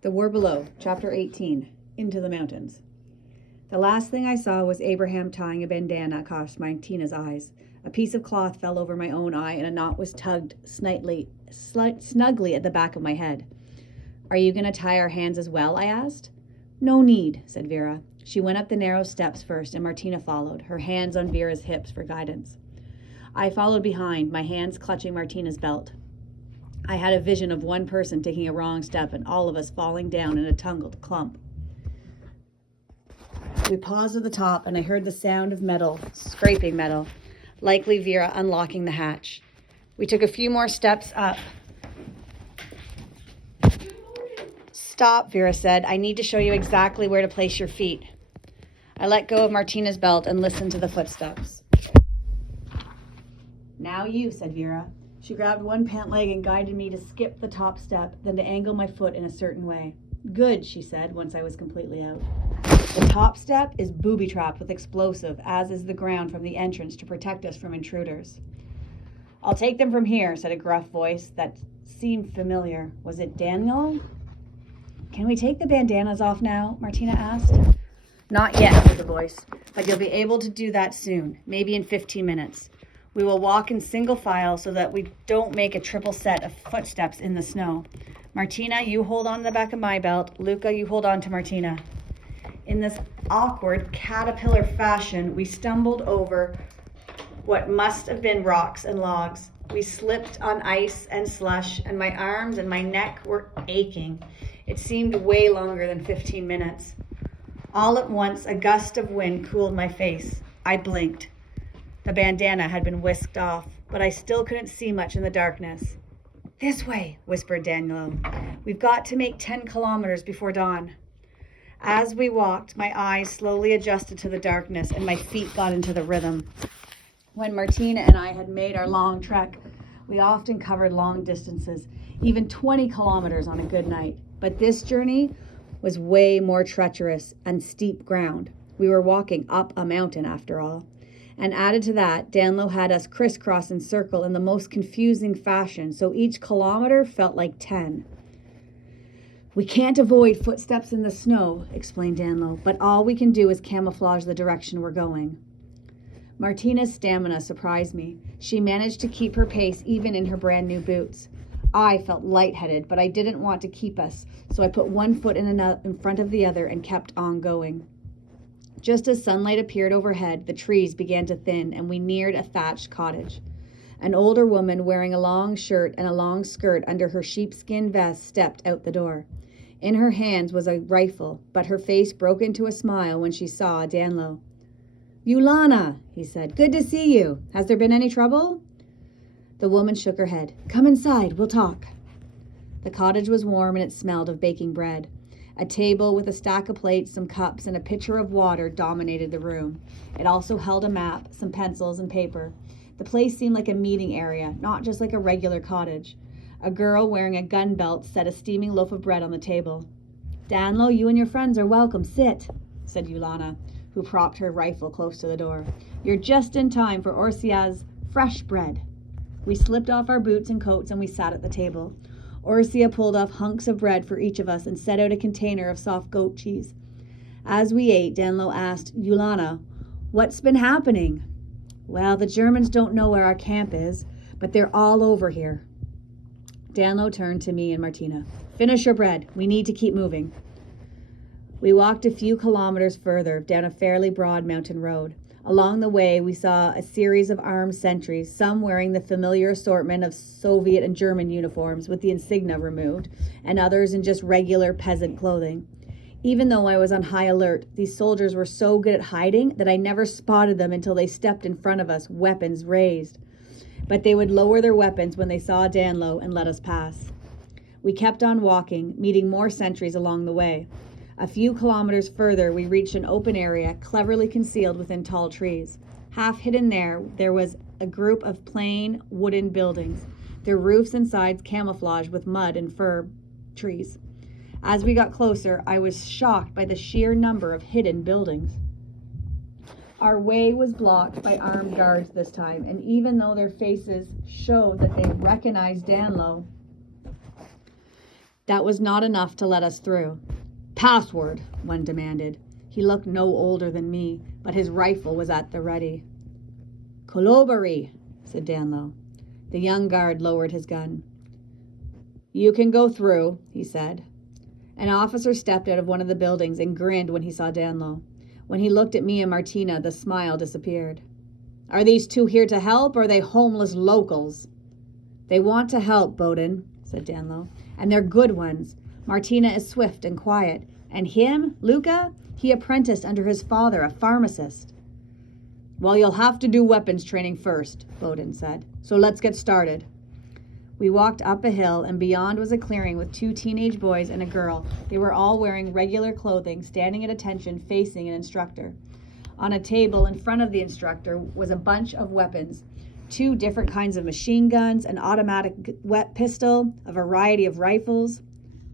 The War Below, Chapter 18, Into the Mountains. The last thing I saw was Abraham tying a bandana across Martina's eyes. A piece of cloth fell over my own eye, and a knot was tugged snugly at the back of my head. "Are you going to tie our hands as well?" I asked. "No need," said Vera. She went up the narrow steps first, and Martina followed, her hands on Vera's hips for guidance. I followed behind, my hands clutching Martina's belt. I had a vision of one person taking a wrong step and all of us falling down in a tangled clump. We paused at the top, and I heard the sound of metal, scraping metal, likely Vera unlocking the hatch. We took a few more steps up. "Stop," Vera said. "I need to show you exactly where to place your feet." I let go of Martina's belt and listened to the footsteps. "Now you," said Vera. She grabbed one pant leg and guided me to skip the top step, then to angle my foot in a certain way. "Good," she said once I was completely out. "The top step is booby-trapped with explosive, as is the ground from the entrance to protect us from intruders." "I'll take them from here," said a gruff voice that seemed familiar. Was it Daniel? "Can we take the bandanas off now?" Martina asked. "Not yet," said the voice, "but you'll be able to do that soon, maybe in 15 minutes. We will walk in single file so that we don't make a triple set of footsteps in the snow. Martina, you hold on to the back of my belt. Luca, you hold on to Martina." In this awkward caterpillar fashion, we stumbled over what must have been rocks and logs. We slipped on ice and slush, and my arms and my neck were aching. It seemed way longer than 15 minutes. All at once, a gust of wind cooled my face. I blinked. The bandana had been whisked off, but I still couldn't see much in the darkness. "This way," whispered Daniel. "We've got to make 10 kilometers before dawn." As we walked, my eyes slowly adjusted to the darkness and my feet got into the rhythm. When Martina and I had made our long trek, we often covered long distances, even 20 kilometers on a good night. But this journey was way more treacherous and steep ground. We were walking up a mountain after all. And added to that, Danlo had us crisscross and circle in the most confusing fashion, so each kilometer felt like 10. "We can't avoid footsteps in the snow," explained Danlo, "but all we can do is camouflage the direction we're going." Martina's stamina surprised me. She managed to keep her pace even in her brand new boots. I felt lightheaded, but I didn't want to keep us, so I put one foot in front of the other and kept on going. Just as sunlight appeared overhead, the trees began to thin, and we neared a thatched cottage. An older woman wearing a long shirt and a long skirt under her sheepskin vest stepped out the door. In her hands was a rifle, but her face broke into a smile when she saw Danlo. "Yulana," he said, "good to see you. Has there been any trouble?" The woman shook her head. "Come inside, we'll talk." The cottage was warm and it smelled of baking bread. A table with a stack of plates, some cups, and a pitcher of water dominated the room. It also held a map, some pencils, and paper. The place seemed like a meeting area, not just like a regular cottage. A girl wearing a gun belt set a steaming loaf of bread on the table. "Danlo, you and your friends are welcome. Sit," said Yulana, who propped her rifle close to the door. "You're just in time for Orsia's fresh bread." We slipped off our boots and coats and we sat at the table. Orsia pulled off hunks of bread for each of us and set out a container of soft goat cheese. As we ate, Danlo asked, "Yulana, what's been happening?" "Well, the Germans don't know where our camp is, but they're all over here." Danlo turned to me and Martina. "Finish your bread. We need to keep moving." We walked a few kilometers further down a fairly broad mountain road. Along the way, we saw a series of armed sentries, some wearing the familiar assortment of Soviet and German uniforms with the insignia removed, and others in just regular peasant clothing. Even though I was on high alert, these soldiers were so good at hiding that I never spotted them until they stepped in front of us, weapons raised. But they would lower their weapons when they saw Danlo and let us pass. We kept on walking, meeting more sentries along the way. A few kilometers further, we reached an open area cleverly concealed within tall trees. Half hidden there was a group of plain wooden buildings, their roofs and sides camouflaged with mud and fir trees. As we got closer, I was shocked by the sheer number of hidden buildings. Our way was blocked by armed guards this time, and even though their faces showed that they recognized Danlo, That was not enough to let us through. Password, one demanded. He looked no older than me, but his rifle was at the ready. Kolobary, said Danlo. The young guard lowered his gun. You can go through, he said. An officer stepped out of one of the buildings and grinned when he saw Danlo. When he looked at me and Martina, the smile disappeared. Are these two here to help, or are they homeless locals? They want to help, Bowden, said Danlo. And they're good ones. Martina is swift and quiet. And him, Luca, he apprenticed under his father, a pharmacist. Well, you'll have to do weapons training first, Bowden said. So let's get started. We walked up a hill, and beyond was a clearing with 2 teenage boys and a girl. They were all wearing regular clothing, standing at attention, facing an instructor. On a table in front of the instructor was a bunch of weapons. 2 different kinds of machine guns, an automatic wet pistol, a variety of rifles.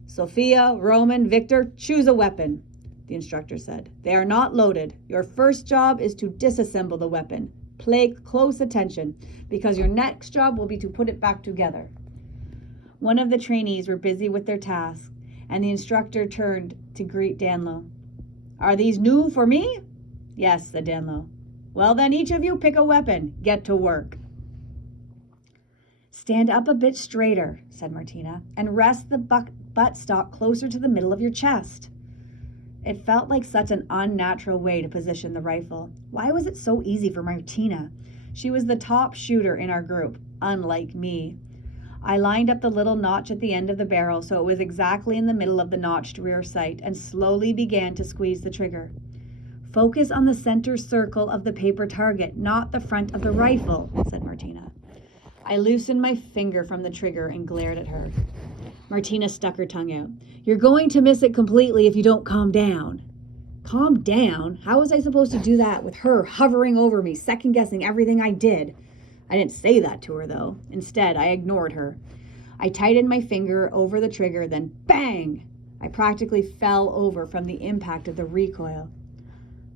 Sophia, Roman, Victor, choose a weapon, the instructor said. They are not loaded. Your first job is to disassemble the weapon. Pay close attention, because your next job will be to put it back together. One of the trainees were busy with their task, and the instructor turned to greet Danlo. Are these new for me? Yes, said Danlo. Well, then each of you pick a weapon. Get to work. Stand up a bit straighter, said Martina, and rest the buttstock closer to the middle of your chest. It felt like such an unnatural way to position the rifle. Why was it so easy for Martina? She was the top shooter in our group, unlike me. I lined up the little notch at the end of the barrel so it was exactly in the middle of the notched rear sight and slowly began to squeeze the trigger. Focus on the center circle of the paper target, not the front of the rifle, said Martina. I loosened my finger from the trigger and glared at her. Martina stuck her tongue out. You're going to miss it completely if you don't calm down. Calm down? How was I supposed to do that with her hovering over me, second-guessing everything I did? I didn't say that to her, though. Instead, I ignored her. I tightened my finger over the trigger, then bang! I practically fell over from the impact of the recoil.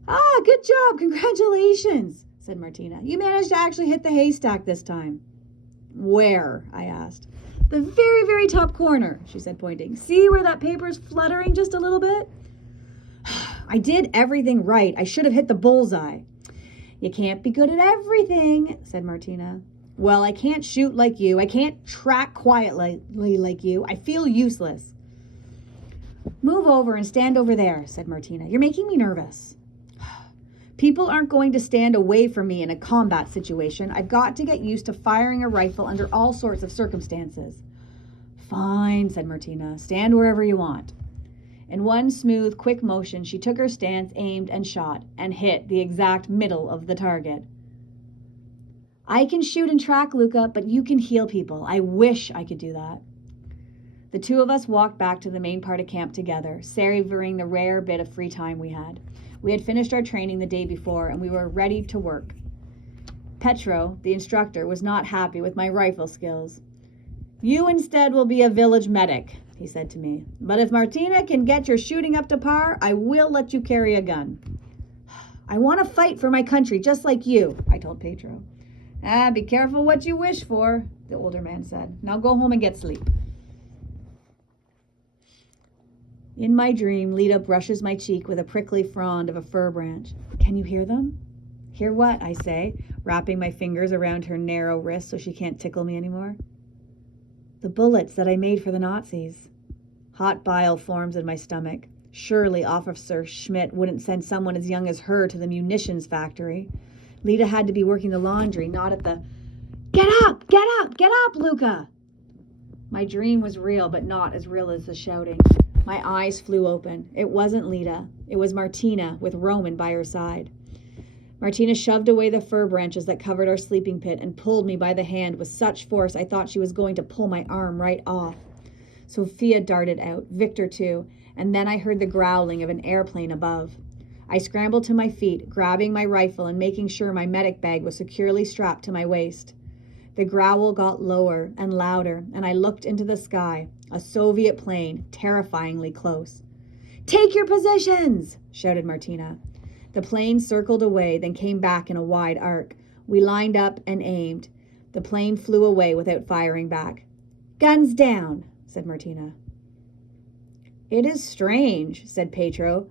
Ah, good job! Congratulations, said Martina. You managed to actually hit the haystack this time. Where? I asked. The very, very top corner, she said, pointing. See where that paper's fluttering just a little bit? I did everything right. I should have hit the bullseye. You can't be good at everything, said Martina. Well, I can't shoot like you. I can't track quietly like you. I feel useless. Move over and stand over there, said Martina. You're making me nervous. People aren't going to stand away from me in a combat situation. I've got to get used to firing a rifle under all sorts of circumstances. Fine, said Martina. Stand wherever you want. In one smooth, quick motion, she took her stance, aimed, and shot, and hit the exact middle of the target. I can shoot and track, Luca, but you can heal people. I wish I could do that. The 2 of us walked back to the main part of camp together, savoring the rare bit of free time we had. We had finished our training the day before, and we were ready to work. Petro, the instructor, was not happy with my rifle skills. You instead will be a village medic, he said to me. But if Martina can get your shooting up to par, I will let you carry a gun. I want to fight for my country, just like you, I told Petro. Be careful what you wish for, the older man said. Now go home and get sleep. In my dream, Lita brushes my cheek with a prickly frond of a fir branch. Can you hear them? Hear what? I say, wrapping my fingers around her narrow wrist so she can't tickle me anymore. The bullets that I made for the Nazis. Hot bile forms in my stomach. Surely Officer Schmidt wouldn't send someone as young as her to the munitions factory. Lita had to be working the laundry, not at the... Get up! Get up! Get up, Luca! My dream was real, but not as real as the shouting. My eyes flew open. It wasn't Lita. It was Martina, with Roman by her side. Martina shoved away the fir branches that covered our sleeping pit and pulled me by the hand with such force I thought she was going to pull my arm right off. Sophia darted out, Victor too, and then I heard the growling of an airplane above. I scrambled to my feet, grabbing my rifle and making sure my medic bag was securely strapped to my waist. The growl got lower and louder, and I looked into the sky, a Soviet plane, terrifyingly close. Take your positions, shouted Martina. The plane circled away, then came back in a wide arc. We lined up and aimed. The plane flew away without firing back. Guns down, said Martina. It is strange, said Petro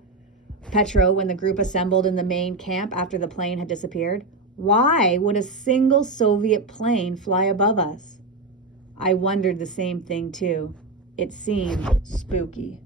when the group assembled in the main camp after the plane had disappeared. Why would a single Soviet plane fly above us? I wondered the same thing too. It seemed spooky.